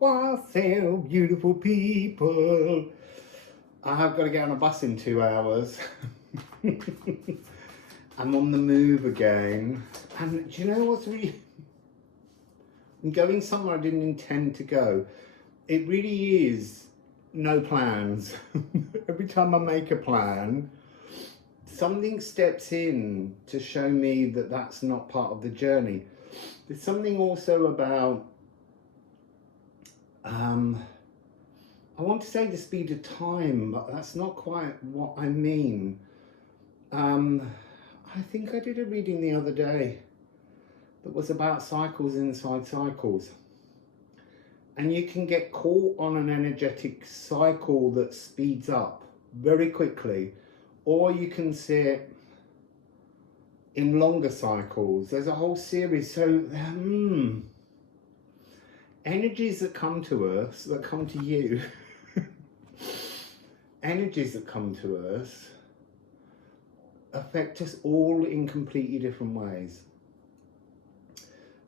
Wassail, beautiful people. I've got to get on a bus in 2 hours. I'm on the move again. And do you know what's really... I'm going somewhere I didn't intend to go. It really is no plans. Every time I make a plan, something steps in to show me that that's not part of the journey. There's something also about, I want to say the speed of time, but that's not quite what I mean. I think I did a reading the other day that was about cycles inside cycles. And you can get caught on an energetic cycle that speeds up very quickly, or you can sit in longer cycles. There's a whole series. So, energies that come to us, that come to you, energies that come to us affect us all in completely different ways.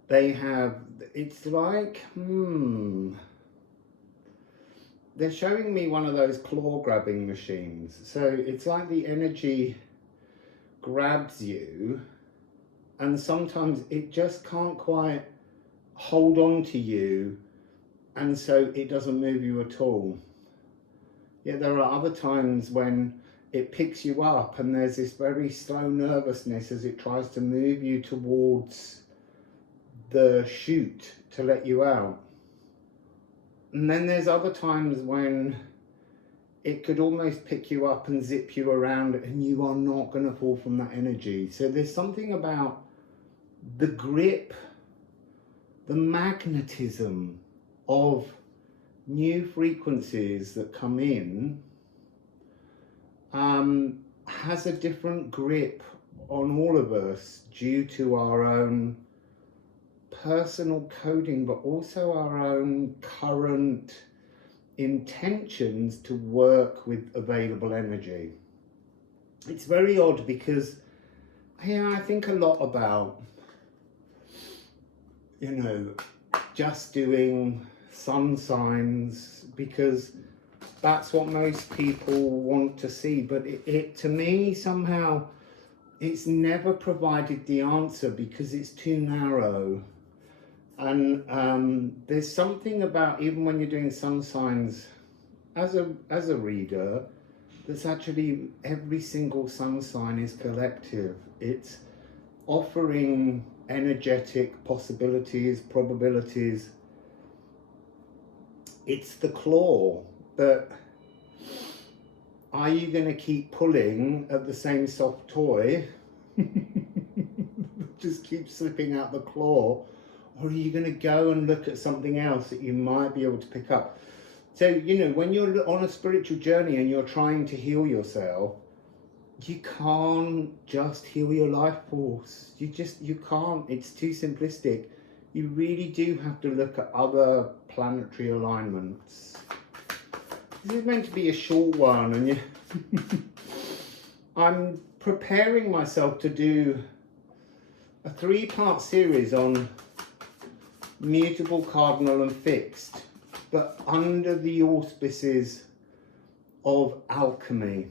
They have, it's like, they're showing me one of those claw grabbing machines. So it's like the energy grabs you, and sometimes it just can't quite hold on to you, and so it doesn't move you at all. Yet there are other times when it picks you up and there's this very slow nervousness as it tries to move you towards the chute to let you out. And then there's other times when it could almost pick you up and zip you around, and you are not going to fall from that energy. So there's something about the grip, the magnetism of new frequencies that come in has a different grip on all of us due to our own personal coding, but also our own current intentions to work with available energy. It's very odd because I think a lot about, just doing sun signs because that's what most people want to see, but it to me somehow it's never provided the answer because it's too narrow. And there's something about, even when you're doing sun signs as a reader, that's actually every single sun sign is collective. It's offering energetic possibilities, probabilities. It's the claw, but are you going to keep pulling at the same soft toy just keep slipping out the claw, or are you going to go and look at something else that you might be able to pick up? So when you're on a spiritual journey and you're trying to heal yourself, you can't just heal your life force. You can't. It's too simplistic. You really do have to look at other planetary alignments. This is meant to be a short one, and I'm preparing myself to do a 3-part series on mutable, cardinal and fixed, but under the auspices of alchemy,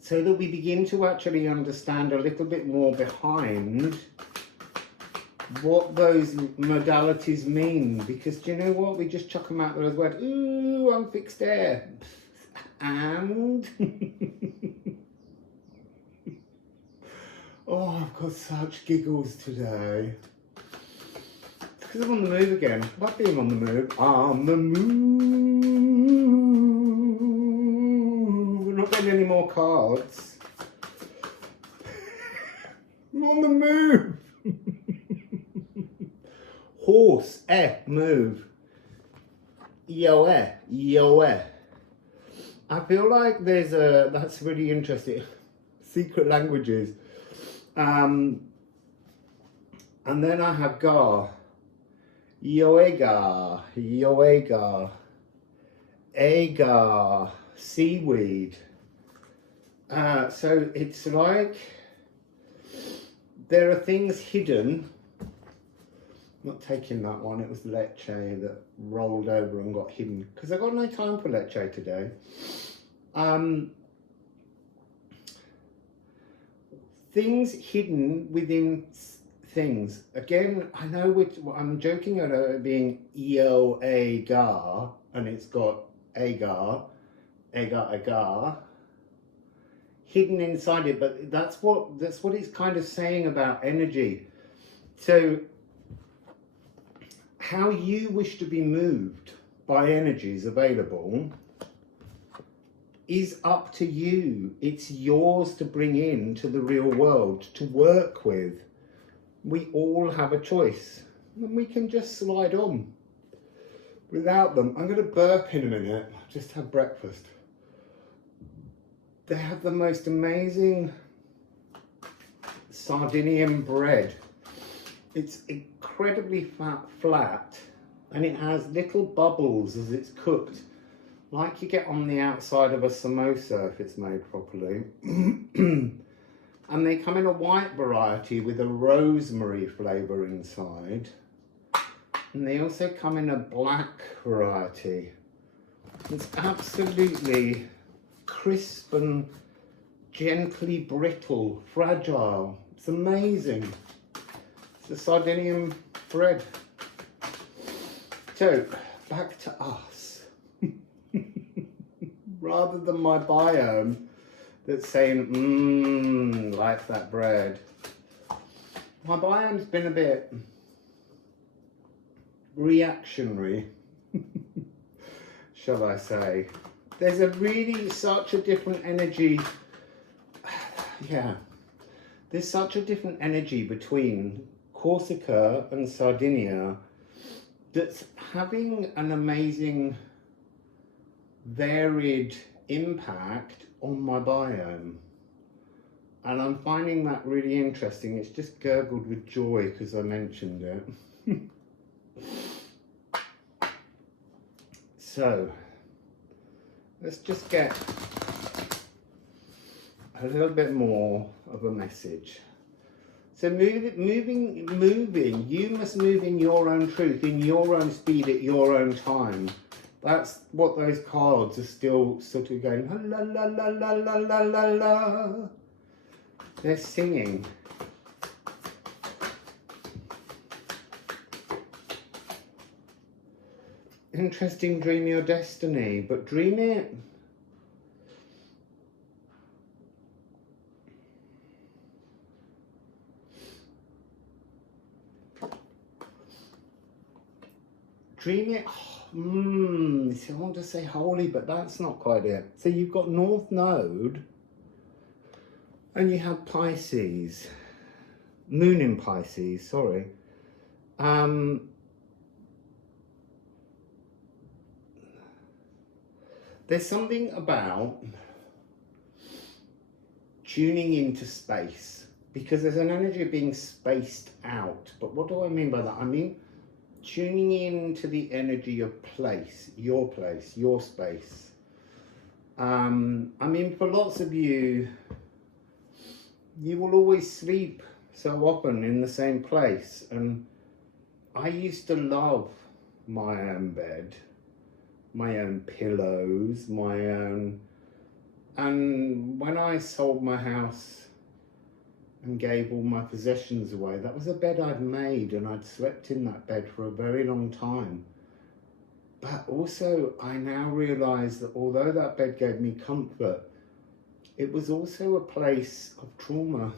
so that we begin to actually understand a little bit more behind what those modalities mean. Because do you know what? We just chuck them out there as words. Ooh, I'm fixed air. And oh, I've got such giggles today. It's because I'm on the move again. I like being on the move. On the move. We're not getting any more cards. I'm on the move. Horse, move. Yo, I feel like there's that's really interesting. Secret languages. And then I have gar. Yoega, agar, seaweed. So it's like there are things hidden Not taking that one, it was leche that rolled over and got hidden, because I got no time for leche today. Things hidden within things. Again, I know I'm joking about it being Eo-Agar, and it's got agar, hidden inside it, but that's what it's kind of saying about energy. So how you wish to be moved by energies available is up to you. It's yours to bring into the real world, to work with. We all have a choice, and we can just slide on without them. I'm going to burp in a minute. I've just had breakfast. They have the most amazing Sardinian bread. It's incredibly flat, and it has little bubbles as it's cooked, like you get on the outside of a samosa if it's made properly. And they come in a white variety with a rosemary flavour inside. And they also come in a black variety. It's absolutely crisp and gently brittle, fragile. It's amazing. It's the Sardinian bread. So, back to us. Rather than my biome that's saying, like that bread. My biome's been a bit reactionary, shall I say. There's such a different energy. Yeah, there's such a different energy between Corsica and Sardinia that's having an amazing varied impact on my biome, and I'm finding that really interesting. It's just gurgled with joy because I mentioned it. So let's just get a little bit more of a message. So moving, you must move in your own truth, in your own speed, at your own time. That's what those cards are still sort of going, la la la la la la la la. They're singing. Interesting, dream your destiny, but dream it. Dream it. See, I want to say holy, but that's not quite it. So you've got North Node, and you have Pisces, Moon in Pisces, sorry. There's something about tuning into space, because there's an energy of being spaced out. But what do I mean by that? I mean tuning into the energy of place, your space. I mean, for lots of you, you will always sleep so often in the same place. And I used to love my own bed, my own pillows, my own... And when I sold my house and gave all my possessions away, that was a bed I'd made, and I'd slept in that bed for a very long time. But also, I now realise that although that bed gave me comfort, it was also a place of trauma.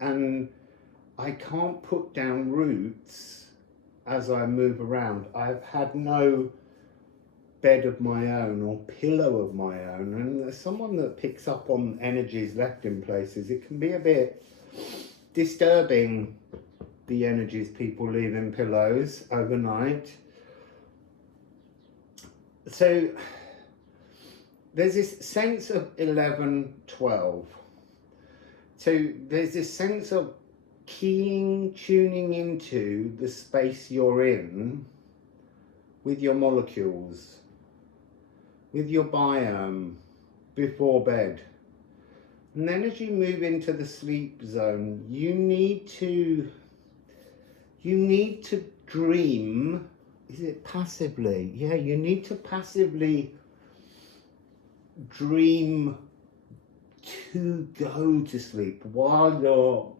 And I can't put down roots as I move around. I've had no bed of my own or pillow of my own, and as someone that picks up on energies left in places, it can be a bit disturbing, the energies people leave in pillows overnight. So there's this sense of 11-12. So there's this sense of tuning into the space you're in with your molecules, with your biome before bed. And then as you move into the sleep zone, you need to you need to dream. Is it passively? Yeah, you need to passively dream to go to sleep while you're,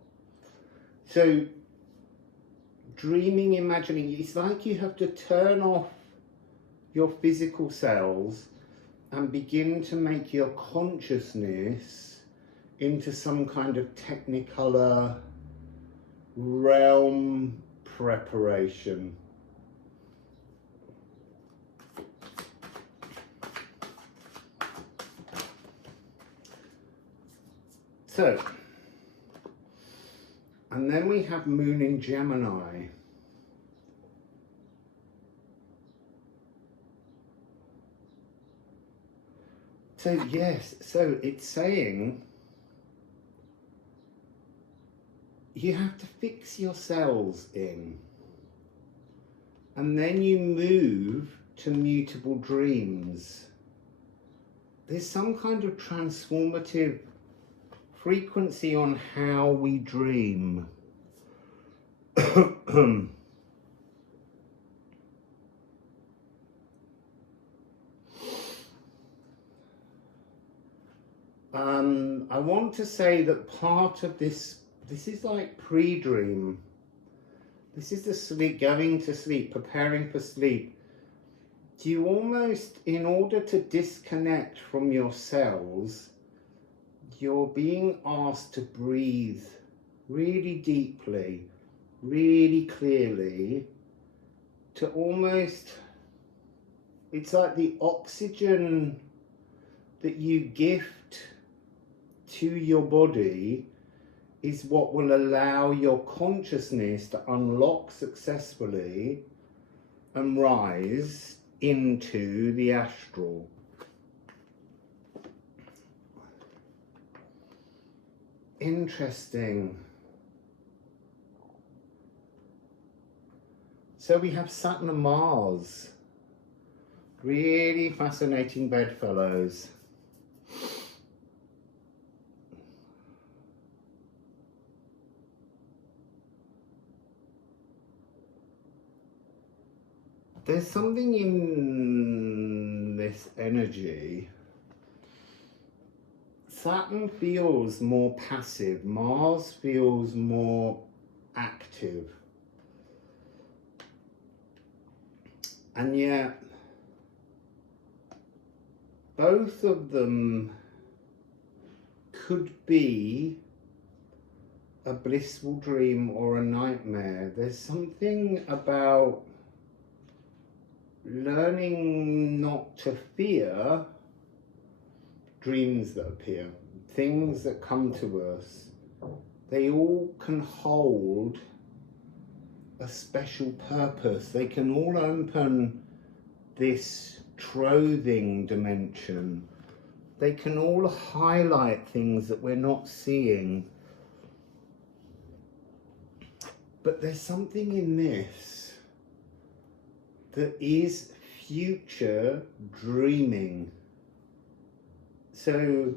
so dreaming, imagining, it's like you have to turn off your physical cells and begin to make your consciousness into some kind of technicolor realm preparation. So, and then we have Moon in Gemini. So yes, so it's saying you have to fix your cells in, and then you move to mutable dreams. There's some kind of transformative frequency on how we dream. I want to say that part of this is like pre-dream. This is the sleep, going to sleep, preparing for sleep. You almost, in order to disconnect from your cells, you're being asked to breathe really deeply, really clearly, to almost, it's like the oxygen that you gift to your body is what will allow your consciousness to unlock successfully and rise into the astral. Interesting. So we have Saturn and Mars. Really fascinating bedfellows. There's something in this energy. Saturn feels more passive, Mars feels more active. And yet, both of them could be a blissful dream or a nightmare. There's something about learning not to fear dreams that appear, things that come to us. They all can hold a special purpose. They can all open this trothing dimension. They can all highlight things that we're not seeing. But there's something in this that is future dreaming. So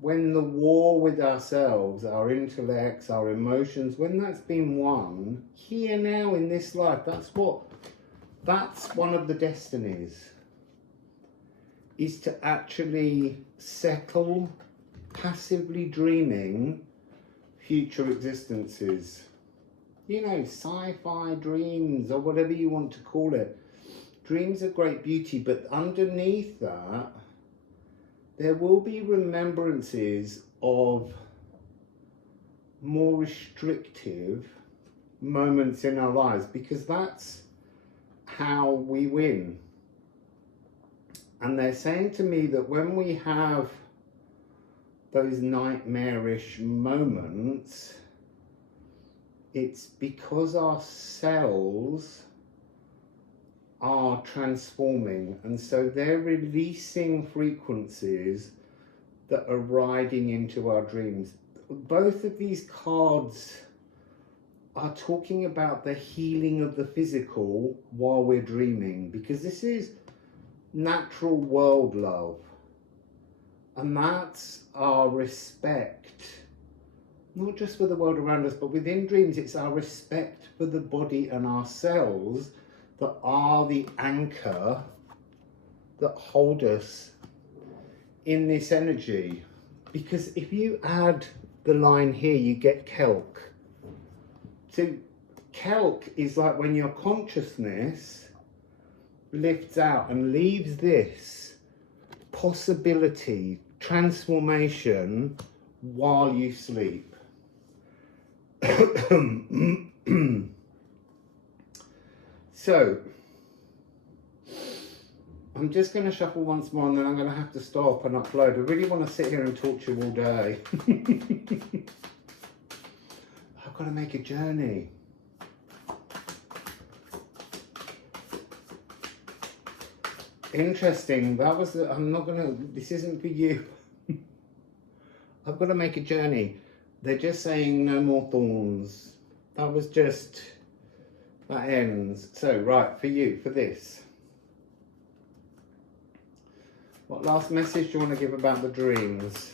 when the war with ourselves, our intellects, our emotions, when that's been won, here now in this life, that's one of the destinies, is to actually settle, passively dreaming future existences. You know, sci-fi dreams or whatever you want to call it. Dreams of great beauty, but underneath that, there will be remembrances of more restrictive moments in our lives, because that's how we win. And they're saying to me that when we have those nightmarish moments, it's because our cells are transforming, and so they're releasing frequencies that are riding into our dreams. Both of these cards are talking about the healing of the physical while we're dreaming, because this is natural world love, and that's our respect not just for the world around us, but within dreams, it's our respect for the body and ourselves that are the anchor that hold us in this energy. Because if you add the line here, you get kelk. So kelk is like when your consciousness lifts out and leaves this possibility, transformation while you sleep. So I'm just going to shuffle once more and then I'm going to have to stop and upload. I really want to sit here and talk to you all day. I've got to make a journey. Interesting. That was I'm not going to, this isn't for you. I've got to make a journey. They're just saying no more thorns. That was just, that ends. So, right, for you, for this. What last message do you want to give about the dreams?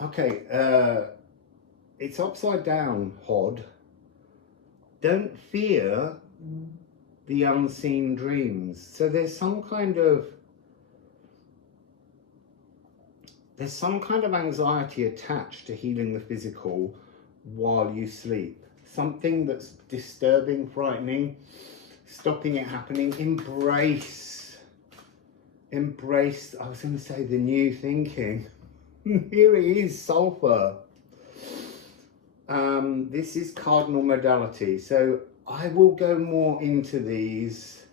Okay, it's upside down, Hod. Don't fear the unseen dreams. So there's some kind of anxiety attached to healing the physical while you sleep. Something that's disturbing, frightening, stopping it happening. Embrace, I was going to say the new thinking. Here it is, sulfur. This is cardinal modality. So I will go more into these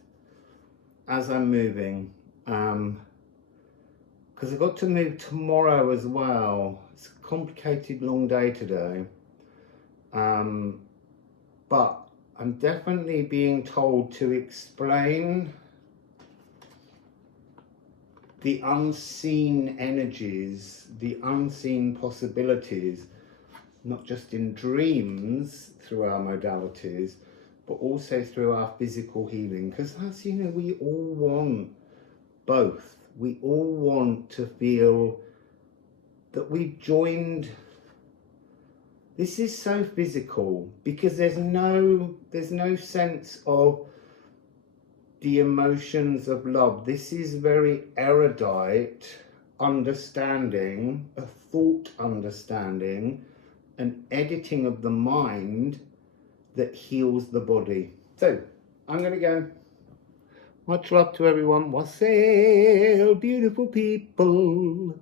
as I'm moving. Because I've got to move tomorrow as well. It's a complicated, long day today. But I'm definitely being told to explain the unseen energies, the unseen possibilities, not just in dreams through our modalities, but also through our physical healing. Because that's, you know, we all want both. We all want to feel that we've joined. This is so physical because there's no sense of the emotions of love. This is very erudite understanding, a thought understanding, an editing of the mind that heals the body. So I'm going to go. Much love to everyone. Wassail, beautiful people.